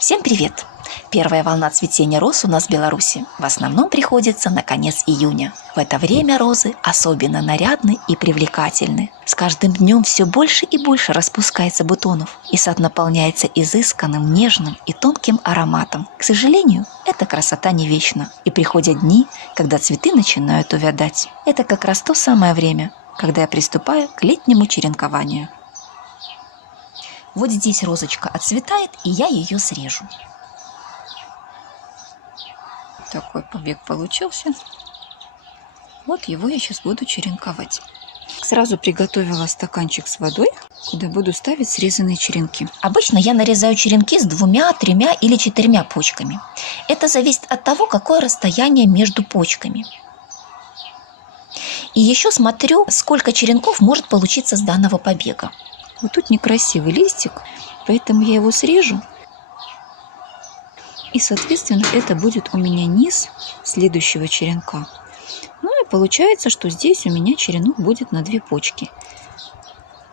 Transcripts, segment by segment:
Всем привет! Первая волна цветения роз у нас в Беларуси в основном приходится на конец июня. В это время розы особенно нарядны и привлекательны. С каждым днем все больше и больше распускается бутонов, и сад наполняется изысканным, нежным и тонким ароматом. К сожалению, эта красота не вечна, и приходят дни, когда цветы начинают увядать. Это как раз то самое время, когда я приступаю к летнему черенкованию. Вот здесь розочка отцветает, и я ее срежу. Такой побег получился. Вот его я сейчас буду черенковать. Сразу приготовила стаканчик с водой, куда буду ставить срезанные черенки. Обычно я нарезаю черенки с 2, 3 или 4 почками. Это зависит от того, какое расстояние между почками. И еще смотрю, сколько черенков может получиться с данного побега. Вот тут некрасивый листик, поэтому я его срежу. И, соответственно, это будет у меня низ следующего черенка. Ну и получается, что здесь у меня черенок будет на 2 почки.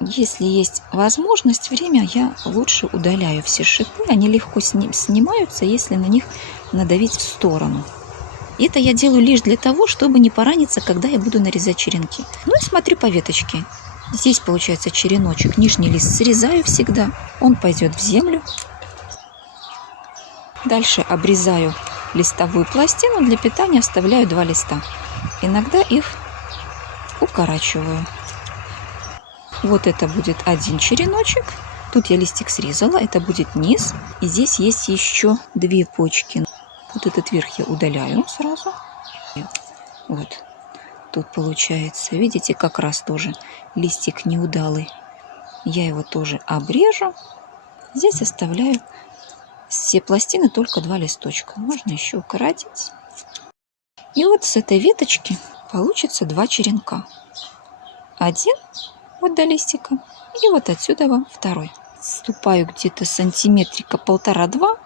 Если есть возможность, время, я лучше удаляю все шипы. Они легко снимаются, если на них надавить в сторону. Это я делаю лишь для того, чтобы не пораниться, когда я буду нарезать черенки. Ну и смотрю по веточке. Здесь получается череночек, нижний лист срезаю всегда, он пойдет в землю. Дальше обрезаю листовую пластину, для питания вставляю 2 листа. Иногда их укорачиваю. Вот это будет один череночек. Тут я листик срезала, это будет низ. И здесь есть еще 2 почки. Вот этот верх я удаляю сразу. Вот. Тут получается, видите, как раз тоже листик неудалый. Я его тоже обрежу. Здесь оставляю все пластины только 2 листочка. Можно еще укоротить. И вот с этой веточки получится 2 черенка. Один вот до листика. И вот отсюда вам второй. Отступаю где-то сантиметрика 1,5-2.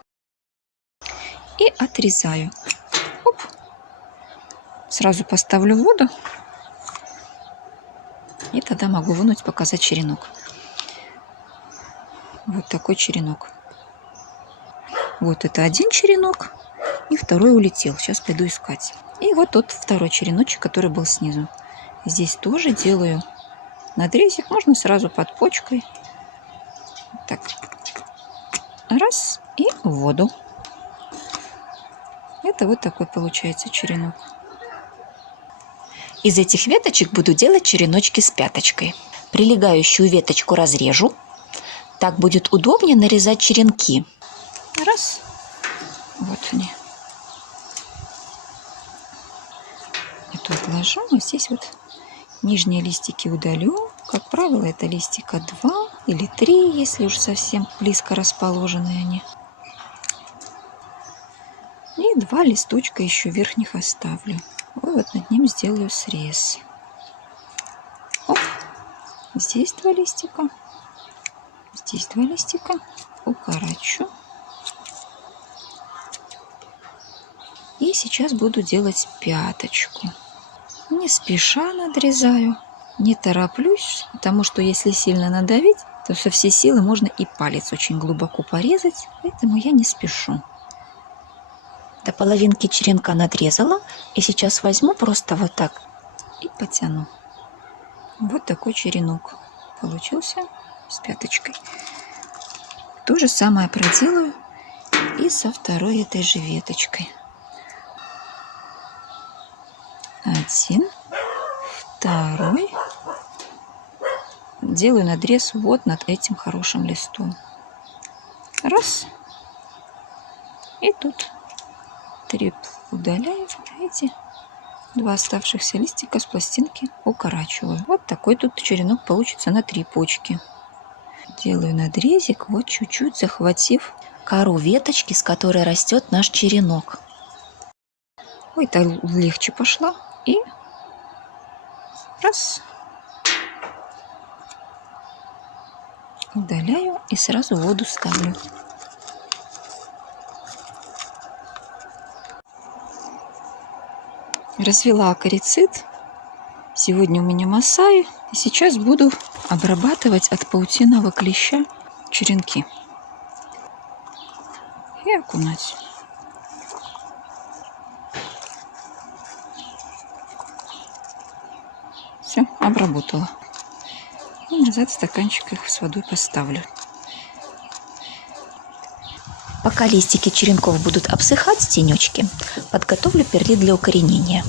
И отрезаю. Оп. Сразу поставлю в воду. И тогда могу вынуть, показать черенок. Вот такой черенок. Вот это один черенок. И второй улетел. Сейчас пойду искать. И вот тот второй череночек, который был снизу. Здесь тоже делаю надрезик. Можно сразу под почкой. Так. Раз. И в воду. Это вот такой получается черенок. Из этих веточек буду делать череночки с пяточкой. Прилегающую веточку разрежу. Так будет удобнее нарезать черенки. Раз. Вот они. Эту отложу. А здесь вот нижние листики удалю. Как правило, это листика 2 или 3, если уж совсем близко расположены они. И 2 листочка еще верхних оставлю. Вот над ним сделаю срез. Оп. Здесь 2 листика. Здесь 2 листика. Укорочу. И сейчас буду делать пяточку. Не спеша надрезаю. Не тороплюсь, потому что если сильно надавить, то со всей силы можно и палец очень глубоко порезать. Поэтому я не спешу. До половинки черенка надрезала. И сейчас возьму просто вот так и потяну. Вот такой черенок получился с пяточкой. То же самое проделаю и со второй этой же веточкой. Один, второй. Делаю надрез вот над этим хорошим листом. Раз. И тут 3 удаляю. Эти 2 оставшихся листика с пластинки укорачиваю. Вот такой тут черенок получится на 3 почки. Делаю надрезик, вот чуть-чуть захватив кору веточки, с которой растет наш черенок. Ой, так легче пошла. И раз. Удаляю и сразу в воду ставлю. Развела акарицид. Сегодня у меня масаи. И сейчас буду обрабатывать от паутинного клеща черенки. и окунать. Все, обработала. И назад в стаканчик их с водой поставлю. Пока листики черенков будут обсыхать в тенечке, подготовлю перлит для укоренения.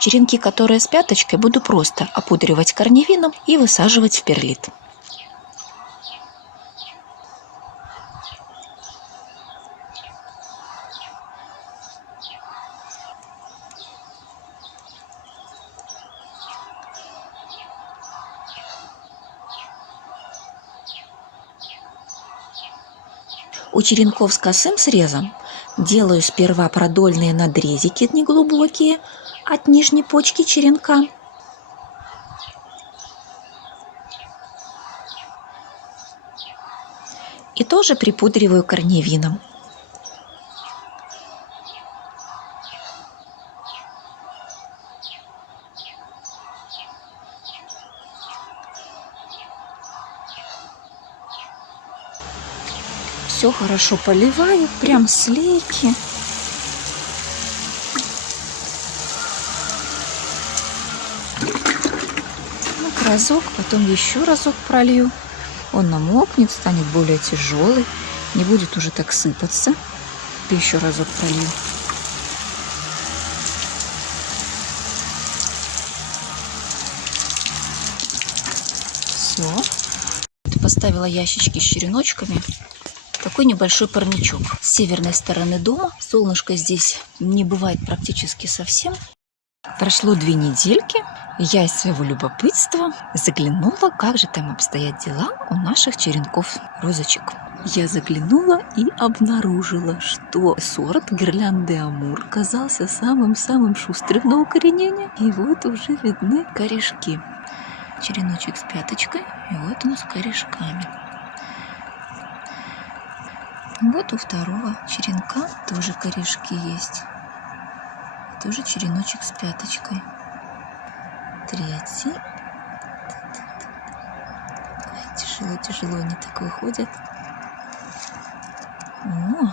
Черенки, которые с пяточкой, буду просто опудривать корневином и высаживать в перлит. У черенков с косым срезом делаю сперва продольные надрезики неглубокие от нижней почки черенка. И тоже припудриваю корневином. Все хорошо поливаю, прям с лейки. Разок, потом еще разок пролью. Он намокнет, станет более тяжелый, не будет уже так сыпаться. Еще разок пролью. Все. Поставила ящички с череночками. Такой небольшой парничок. С северной стороны дома солнышко здесь не бывает практически совсем. Прошло 2 недельки. Я из своего любопытства заглянула, как же там обстоят дела у наших черенков розочек. Я заглянула и обнаружила, что сорт Гирлянде Амур казался самым-самым шустрым на укоренение. И вот уже видны корешки. Череночек с пяточкой, и вот он с корешками. Вот у второго черенка тоже корешки есть. Тоже череночек с пяточкой. Третий. Тяжело они так выходят. О,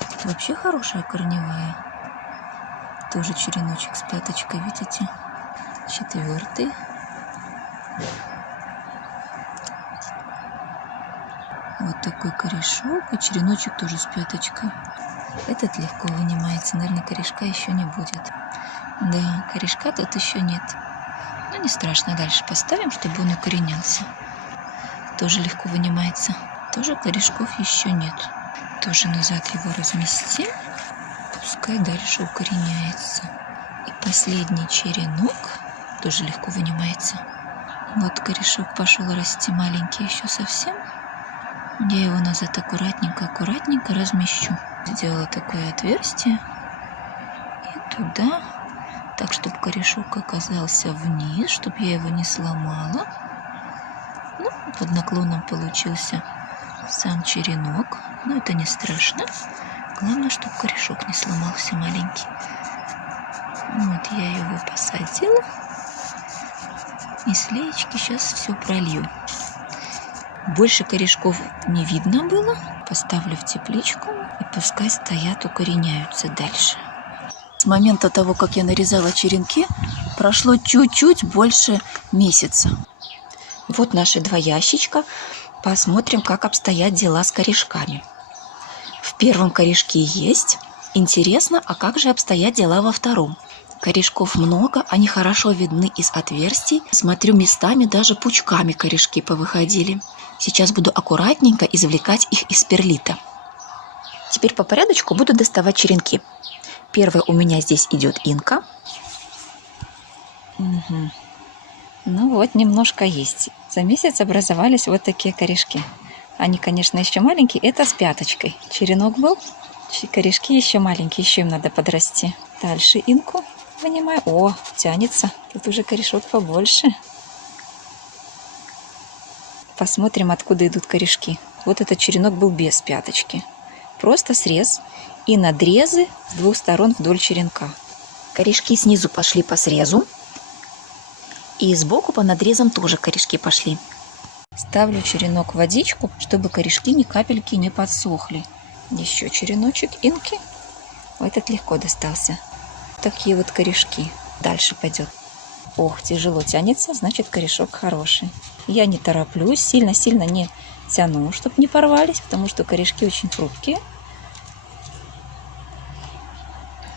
это вообще хорошая корневая. Тоже череночек с пяточкой, видите? Четвертый. Вот такой корешок, и череночек тоже с пяточкой. Этот легко вынимается, наверное, корешка еще не будет. Да, корешка тут еще нет. Но не страшно, дальше поставим, чтобы он укоренялся. Тоже легко вынимается. Тоже корешков еще нет. Тоже назад его разместим. Пускай дальше укореняется. И последний черенок тоже легко вынимается. Вот корешок пошел расти маленький еще совсем. Я его назад аккуратненько размещу. Сделала такое отверстие. И туда, так, чтобы корешок оказался вниз, чтобы я его не сломала. Ну, под наклоном получился сам черенок. Но это не страшно. Главное, чтобы корешок не сломался маленький. Вот я его посадила. И с леечки сейчас все пролью. Больше корешков не видно было. Поставлю в тепличку и пускай стоят, укореняются дальше. С момента того, как я нарезала черенки, прошло чуть-чуть больше месяца. Вот наши 2 ящичка. Посмотрим, как обстоят дела с корешками. В первом корешке есть. Интересно, а как же обстоят дела во втором? Корешков много, они хорошо видны из отверстий. Смотрю, местами даже пучками корешки повыходили. Сейчас буду аккуратненько извлекать их из перлита. Теперь по порядочку буду доставать черенки. Первый у меня здесь идет инка. Угу. Ну вот, немножко есть. За месяц образовались вот такие корешки. Они, конечно, еще маленькие. Это с пяточкой. Черенок был. Корешки еще маленькие, еще им надо подрасти. Дальше инку вынимаю. О, тянется. Тут уже корешок побольше. Посмотрим, откуда идут корешки. Вот этот черенок был без пяточки. Просто срез и надрезы с 2 сторон вдоль черенка. Корешки снизу пошли по срезу. И сбоку по надрезам тоже корешки пошли. Ставлю черенок в водичку, чтобы корешки ни капельки не подсохли. Еще череночек инки. Этот легко достался. Такие вот корешки. Дальше пойдет. Ох, тяжело тянется, значит корешок хороший. Я не тороплюсь, сильно-сильно не тяну, чтобы не порвались, потому что корешки очень хрупкие.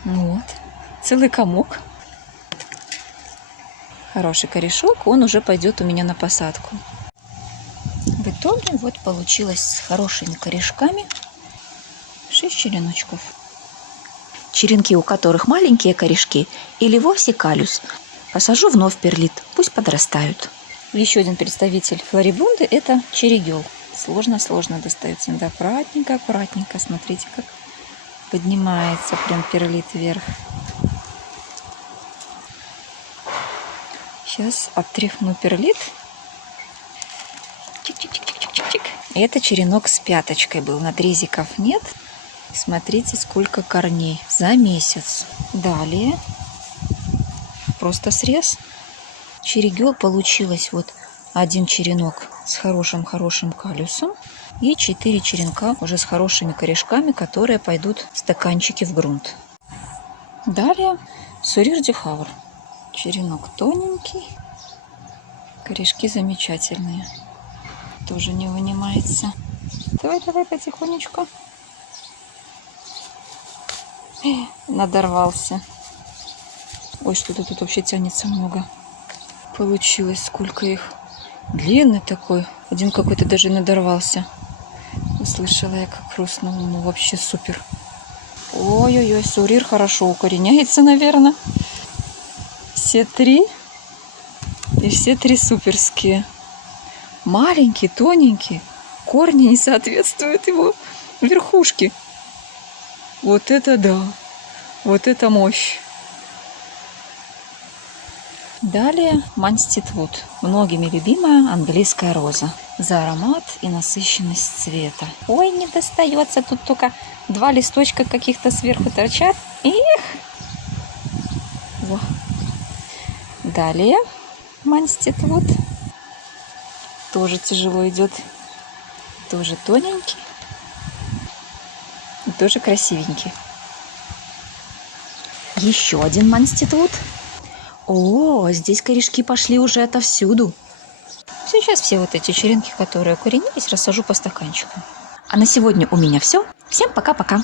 Вот, целый комок. Хороший корешок, он уже пойдет у меня на посадку. В итоге вот получилось с хорошими корешками 6 череночков. Черенки, у которых маленькие корешки или вовсе калюс, посажу вновь в перлит, пусть подрастают. Еще один представитель флорибунды – это черегел. Сложно достается. Да, аккуратненько. Смотрите, как поднимается прям перлит вверх. Сейчас оттряхну перлит. Чик-чик-чик-чик-чик-чик. Это черенок с пяточкой был. Надрезиков нет. Смотрите, сколько корней за месяц. Далее просто срез. Черегел получилось вот один черенок с хорошим калюсом и 4 черенка уже с хорошими корешками, которые пойдут в стаканчики в грунт. Далее Сурир дю Хавр. Черенок тоненький, корешки замечательные, тоже не вынимается. Давай потихонечку. Надорвался. Ой, что-то тут вообще тянется много. Получилось сколько их. Длинный такой. Один какой-то даже надорвался. Услышала я, как хрустнул. Ну, вообще супер. Ой-ой-ой, Сурир хорошо укореняется, наверное. Все 3. И все 3 суперские. Маленький, тоненький. Корни не соответствуют его верхушке. Вот это да. Вот это мощь. Далее Манститвуд. Многими любимая английская роза. За аромат и насыщенность цвета. Ой, не достается. Тут только 2 листочка каких-то сверху торчат. Их! Во. Далее Манститвуд. Тоже тяжело идет. Тоже тоненький. И тоже красивенький. Еще один Манститвуд. О, здесь корешки пошли уже отовсюду. Сейчас все вот эти черенки, которые укоренились, рассажу по стаканчику. А на сегодня у меня все. Всем пока-пока.